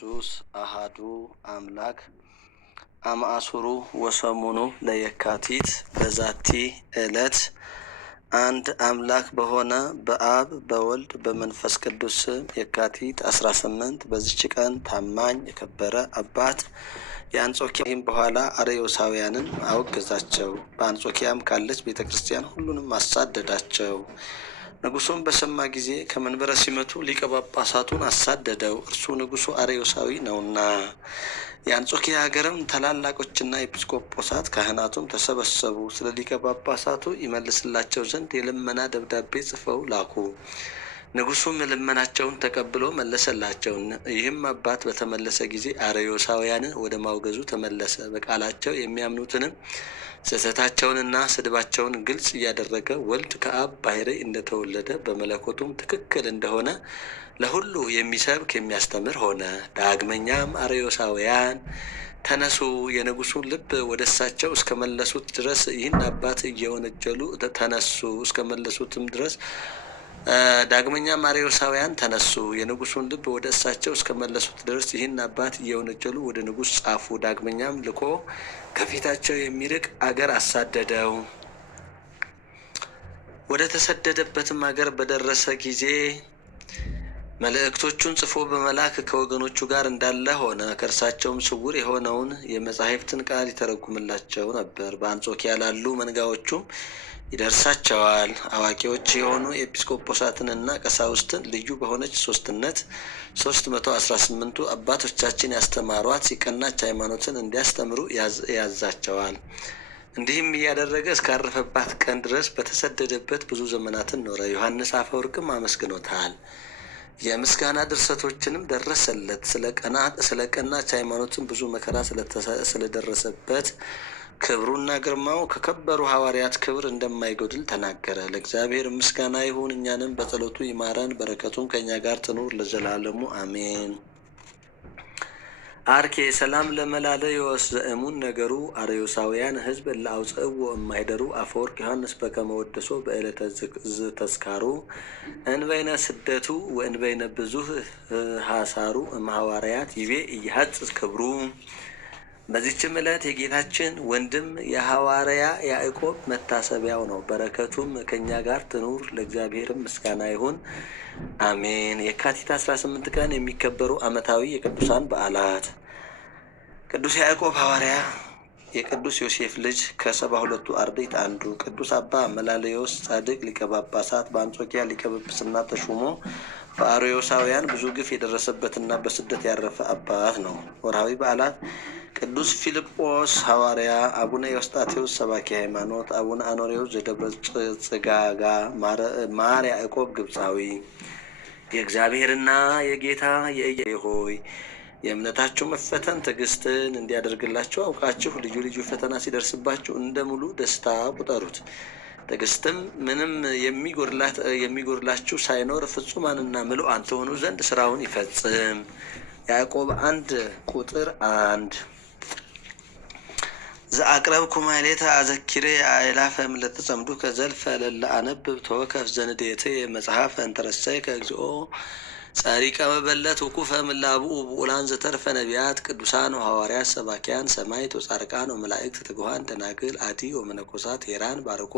ቅዱስ አሃዱ አምላክ አምአሱሩ ወሰሙኑ ለየካቲት በዛቲ ዕለት አንድ አምላክ በሆነ በአብ በወልድ በመንፈስ ቅዱስ የካቲት 18 በዚች ቀን ታማኝ የከበረ አባት የአንጾኪያም በኋላ አርዮሳውያንን አወገዛቸው። በአንጾኪያም ካለች ቤተክርስቲያን ሁሉንም አሳደዳቸው። ንጉሱም በሰማ ጊዜ ከመንበረ ሲመቱ ሊቀ ጳጳሳቱን አሳደደው፣ እርሱ ንጉሱ አርዮሳዊ ነውና። የአንጾኪያ ሀገርም ታላላቆችና ኤጲስቆጶሳት ካህናቱም ተሰበሰቡ። ስለ ሊቀ ጳጳሳቱ ይመልስላቸው ዘንድ የልመና ደብዳቤ ጽፈው ላኩ። ንጉሱም ልመናቸውን ተቀብሎ መለሰላቸው። ይህም አባት በተመለሰ ጊዜ አርዮሳውያንን ወደ ማውገዙ ተመለሰ። በቃላቸው የሚያምኑትንም ስህተታቸውንና ስድባቸውን ግልጽ እያደረገ ወልድ ከአብ ባሕርይ እንደተወለደ በመለኮቱም ትክክል እንደሆነ ለሁሉ የሚሰብክ የሚያስተምር ሆነ። ዳግመኛም አርዮሳውያን ተነሱ፣ የንጉሱን ልብ ወደ እሳቸው እስከመለሱት ድረስ ይህን አባት እየወነጀሉ ተነሱ እስከመለሱትም ድረስ ዳግመኛም አርዮሳውያን ተነሱ፣ የንጉሱን ልብ ወደ እሳቸው እስከመለሱት ድረስ ይህን አባት እየወነጀሉ ወደ ንጉስ ጻፉ። ዳግመኛም ልኮ ከፊታቸው የሚርቅ አገር አሳደደው። ወደ ተሰደደበትም አገር በደረሰ ጊዜ መልእክቶቹን ጽፎ በመላክ ከወገኖቹ ጋር እንዳለ ሆነ። ከእርሳቸውም ስውር የሆነውን የመጻሕፍትን ቃል ይተረጉምላቸው ነበር። በአንጾኪያ ላሉ መንጋዎቹም ይደርሳቸዋል። አዋቂዎች የሆኑ ኤጲስቆጶሳትንና ቀሳውስትን ልዩ በሆነች ሶስትነት 318ቱ አባቶቻችን ያስተማሯት የቀናች ሃይማኖትን እንዲያስተምሩ ያዛቸዋል። እንዲህም እያደረገ እስካረፈባት ቀን ድረስ በተሰደደበት ብዙ ዘመናትን ኖረ። ዮሐንስ አፈወርቅም አመስግኖታል። የምስጋና ድርሰቶችንም ደረሰለት። ስለ ቀናች ሃይማኖትን ብዙ መከራ ስለደረሰበት ክብሩና ግርማው ከከበሩ ሐዋርያት ክብር እንደማይጎድል ተናገረ። ለእግዚአብሔር ምስጋና ይሁን፣ እኛንም በጸሎቱ ይማረን፣ በረከቱም ከእኛ ጋር ትኑር ለዘላለሙ አሜን። አርኬ ሰላም ለመላለ የወስዘእሙን ነገሩ አርዮሳውያን ህዝብ ለአውፅእዎ የማይደሩ አፈወርቅ ዮሐንስ በከመ ወደሶ በዕለተ ዝተስካሩ እንበይነ ስደቱ ወእንበይነ ብዙህ ሀሳሩ እምሐዋርያት ይቤ እይሐጽጽ ክብሩ። በዚችም ዕለት የጌታችን ወንድም የሐዋርያ ያዕቆብ መታሰቢያው ነው። በረከቱም ከእኛ ጋር ትኑር ለእግዚአብሔርም ምስጋና ይሁን አሜን። የካቲት 18 ቀን የሚከበሩ ዓመታዊ የቅዱሳን በዓላት፦ ቅዱስ ያዕቆብ ሐዋርያ የቅዱስ ዮሴፍ ልጅ ከ72ቱ አርድእት አንዱ። ቅዱስ አባ መላልዮስ ጻድቅ ሊቀ ጳጳሳት በአንጾኪያ ሊቀ ጵጵስና ተሹሞ በአርዮሳውያን ብዙ ግፍ የደረሰበትና በስደት ያረፈ አባት ነው። ወርሃዊ በዓላት፦ ቅዱስ ፊልጶስ ሐዋርያ፣ አቡነ ዮስጣቴዎስ ሰባኪ ሃይማኖት፣ አቡነ አኖሬዎስ ዘደብረ ጽጋጋ፣ ማር ያዕቆብ ግብፃዊ። የእግዚአብሔርና የጌታ የኢየ ሆይ የእምነታችሁ መፈተን ትዕግስትን እንዲያደርግላችሁ አውቃችሁ ልዩ ልዩ ፈተና ሲደርስባችሁ እንደ ሙሉ ደስታ ቁጠሩት። ትዕግስትም ምንም የሚጎድላችሁ ሳይኖር ፍጹማንና ምሉዓን ትሆኑ ዘንድ ስራውን ይፈጽም። ያዕቆብ 1:1 ዘአቅረብኩ ማሕሌተ አዘኪሬ አእላፈ እምለተጸምዱ ከዘልፈ ለለ አነብብ ተወከፍ ዘንዴቴ መጽሐፈ እንተረሰይ ከእግዚኦ ጸሪቀ መበለት ውኩፈ እምላብኡ ብኡላን ዘተርፈ ነቢያት ቅዱሳን ወሐዋርያት ሰባኪያን ሰማዕት ወጻድቃን ወመላእክት ትጉሃን ደናግል አዲ ወመነኮሳት ሄራን ባርኩ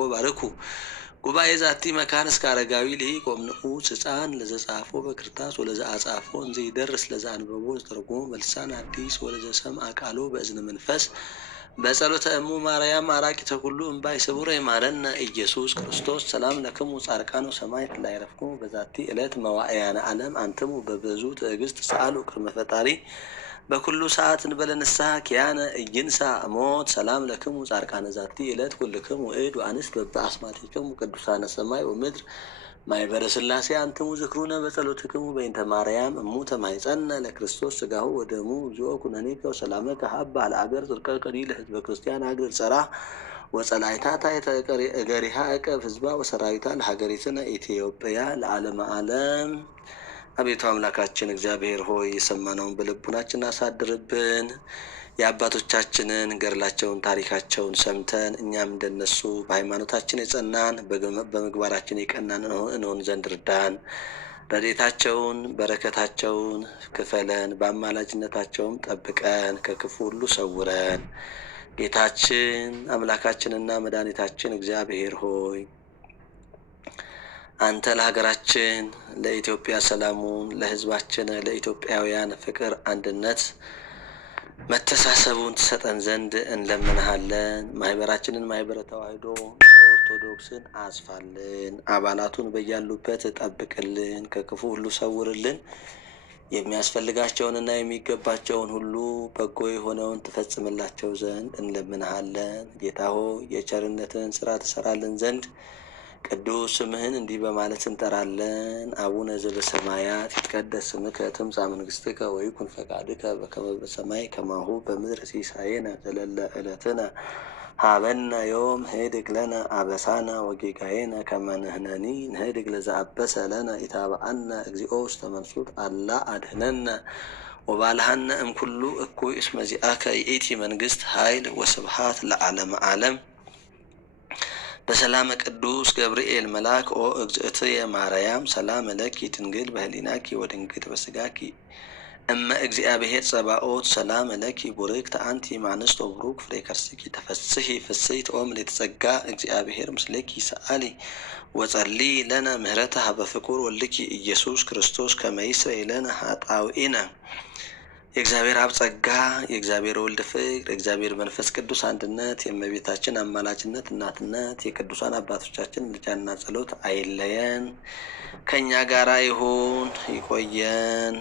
ጉባኤ ዛቲ መካን እስከ አረጋዊ ልሂቅ ወምንዑስ ሕፃን ለዘጻፎ በክርታስ ወለዘአጻፎ እንዘ ይደርስ ለዘአንበቦ ዘተርጉሞ በልሳን ሐዲስ ወለዘሰምዐ ቃሎ በእዝነ መንፈስ በጸሎተ እሙ ማርያም አራቂተ ኩሉ እምባይ ስቡረ ይማረነ ኢየሱስ ክርስቶስ። ሰላም ለክሙ ጻድቃን ወሰማዕት ላዕረፍክሙ በዛቲ ዕለት መዋዕያነ ዓለም አንትሙ በብዙ ትዕግስት ሰአሉ ቅድመ ፈጣሪ በኩሉ ሰዓት እንበለ ንስሐ ኪያነ ኢይንሣእ ሞት። ሰላም ለክሙ ጻድቃነ ዛቲ ዕለት ኩልክሙ እድ ወአንስት በበአስማቲክሙ ቅዱሳነ ሰማይ ወምድር ማኅበረ ሥላሴ አንትሙ ዝክሩነ በጸሎትክሙ በእንተ ማርያም እሙ ተማኅፀነ ለክርስቶስ ሥጋሁ ወደሙ እግዚኦ ኩነኔከ ወሰላመከ ሀበ ለአገር ጽድቀ ቀሪ ለሕዝበ ክርስቲያን አግር ጸራ ወጸላይታታ እገሪሃ ዕቀብ ሕዝባ ወሰራዊታ ለሀገሪትነ ኢትዮጵያ ለዓለመ ዓለም። አቤቱ አምላካችን እግዚአብሔር ሆይ የሰማነውን በልቡናችን አሳድርብን። የአባቶቻችንን ገድላቸውን ታሪካቸውን ሰምተን እኛም እንደነሱ በሃይማኖታችን የጸናን በምግባራችን የቀናን እንሆን ዘንድ እርዳን። ረድኤታቸውን በረከታቸውን ክፈለን፣ በአማላጅነታቸውም ጠብቀን፣ ከክፉ ሁሉ ሰውረን። ጌታችን አምላካችንና መድኃኒታችን እግዚአብሔር ሆይ አንተ ለሀገራችን ለኢትዮጵያ ሰላሙን፣ ለሕዝባችን ለኢትዮጵያውያን ፍቅር፣ አንድነት፣ መተሳሰቡን ትሰጠን ዘንድ እንለምንሃለን። ማህበራችንን ማህበረ ተዋሕዶ ኦርቶዶክስን አስፋልን፣ አባላቱን በያሉበት ጠብቅልን፣ ከክፉ ሁሉ ሰውርልን። የሚያስፈልጋቸውንና የሚገባቸውን ሁሉ በጎ የሆነውን ትፈጽምላቸው ዘንድ እንለምንሃለን። ጌታ ሆይ የቸርነትን ስራ ትሰራልን ዘንድ ቅዱስ ስምህን እንዲህ በማለት እንጠራለን። አቡነ ዘበሰማያት ይትቀደስ ስምከ ትምጻእ መንግሥትከ ወይኩን ፈቃድከ በከመ በሰማይ ከማሁ በምድር ሲሳየነ ዘለለ ዕለትነ ሀበነ ዮም ኅድግ ለነ አበሳነ ወጌጋየነ ከመ ንሕነኒ ንኅድግ ለዘአበሰ ለነ ኢታብአነ እግዚኦ ውስተ መንሱት አላ አድኅነነ ወባልሐነ እምኩሉ እኩይ እስመ ዚአከ ይእቲ መንግሥት ኃይል ወስብሐት ለዓለመ ዓለም። በሰላመ ቅዱስ ገብርኤል መልአክ ኦ እግዝእትየ ማርያም ሰላም ለኪ ድንግል በህሊናኪ ወድንግል በስጋኪ እመ እግዚአብሔር ጸባኦት ሰላም ለኪ ቡርክት አንቲ እምአንስት ወቡሩክ ፍሬ ከርሥኪ ተፈሥሒ ፍሥሕት ኦ ምልዕተ ጸጋ እግዚአብሔር ምስሌኪ ሰአሊ ወጸሊ ለነ ምህረተ ሀበ ፍቁር ወልድኪ ኢየሱስ ክርስቶስ ከመ ይስረይ ለነ ኃጣውኢነ። የእግዚአብሔር አብ ጸጋ፣ የእግዚአብሔር ወልድ ፍቅር፣ የእግዚአብሔር መንፈስ ቅዱስ አንድነት፣ የእመቤታችን አማላጅነት እናትነት፣ የቅዱሳን አባቶቻችን ምልጃና ጸሎት አይለየን፣ ከእኛ ጋራ ይሁን። ይቆየን።